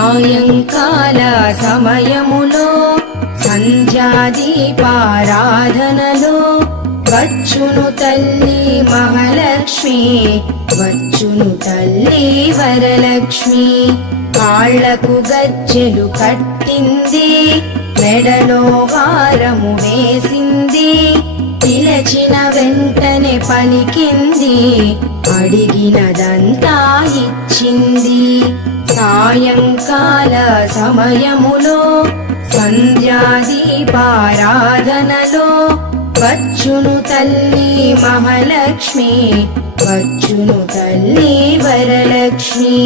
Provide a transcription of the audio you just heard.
సాయంకాల సమయములో సంధ్యాదీపారాధనలో వచ్చును తల్లి మహాలక్ష్మి, వచ్చును తల్లి వరలక్ష్మి. కాళ్లకు గజ్జెలు కట్టింది, మెడలో హారము వేసింది, పిలచిన వెంటనే పలికింది, అడిగినదంతా ఇచ్చింది. సాయంకాల సమయములో సంధ్యాదీపారాధనలో వచ్చును తల్లి మహాలక్ష్మి, వచ్చును తల్లి వరలక్ష్మి.